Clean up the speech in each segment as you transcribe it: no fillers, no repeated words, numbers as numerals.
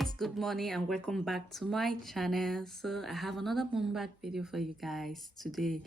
guys, good morning and welcome back to my channel. So I have another mukbang video for you guys today.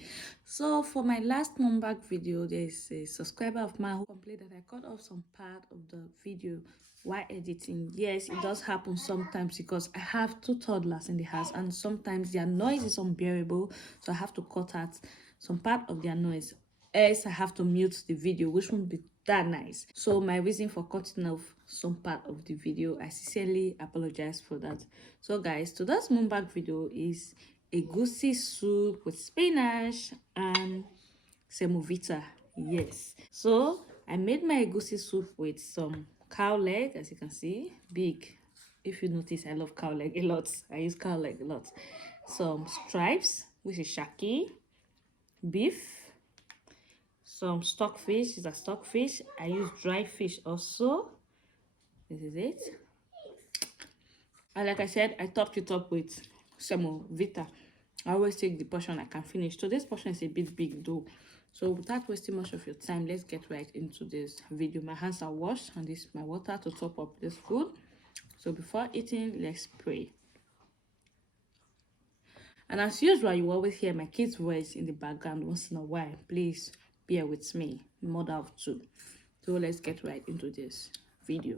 So for my last mukbang video, there's a subscriber of mine who complained that I cut off some part of the video while editing. Yes, it does happen sometimes because I have two toddlers in the house and sometimes their noise is unbearable, so I have to cut out some part of their noise, else I have to mute the video, which won't be that nice. So my reason for cutting off some part of the video, I sincerely apologize for that. So guys, today's mukbang video is egusi soup with spinach and semovita. Yes, so I made my egusi soup with some cow leg, as you can see, big. If you notice, I love cow leg a lot. I use cow leg a lot. Some stripes, which is shaki, beef, some stockfish. Is a stockfish. I use dry fish also. This is it. And like I said, I topped it up with Semovita. I always take the portion I can finish. So this portion is a bit big though. So without wasting much of your time, let's get right into this video. My hands are washed and this is my water to top up this food. So before eating, let's pray. And as usual, you always hear my kids' voice in the background once in a while. Please bear with me, mother of two. So let's get right into this video.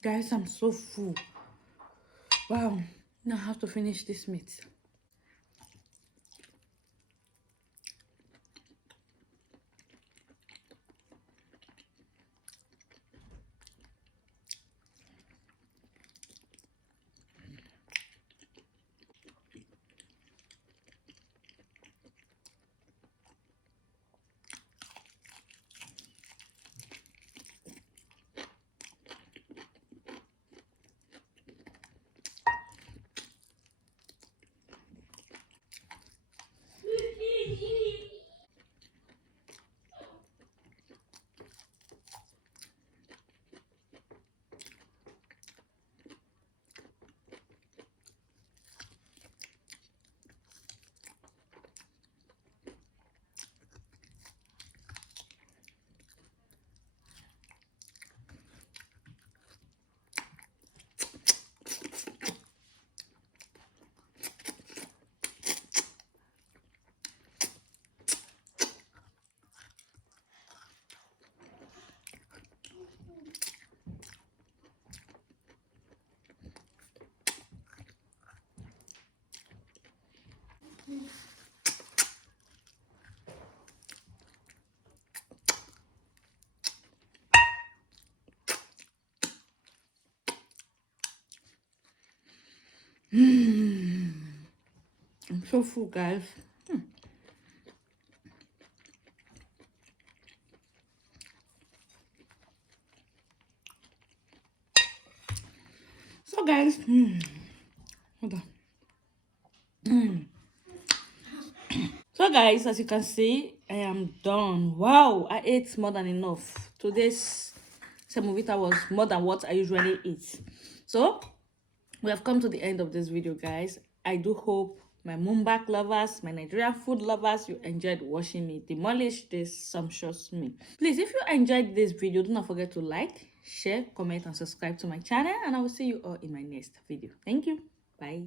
Guys, I'm so full. Wow. Now I have to finish this meat. I'm so full, guys. So guys, hold on. So guys, as you can see, I am done. Wow, I ate more than enough. Today's Semovita was more than what I usually eat. So we have come to the end of this video, guys. I do hope my Mumbai lovers, my Nigerian food lovers, you enjoyed watching me demolish this sumptuous meal. Please, if you enjoyed this video, do not forget to like, share, comment, and subscribe to my channel. And I will see you all in my next video. Thank you. Bye.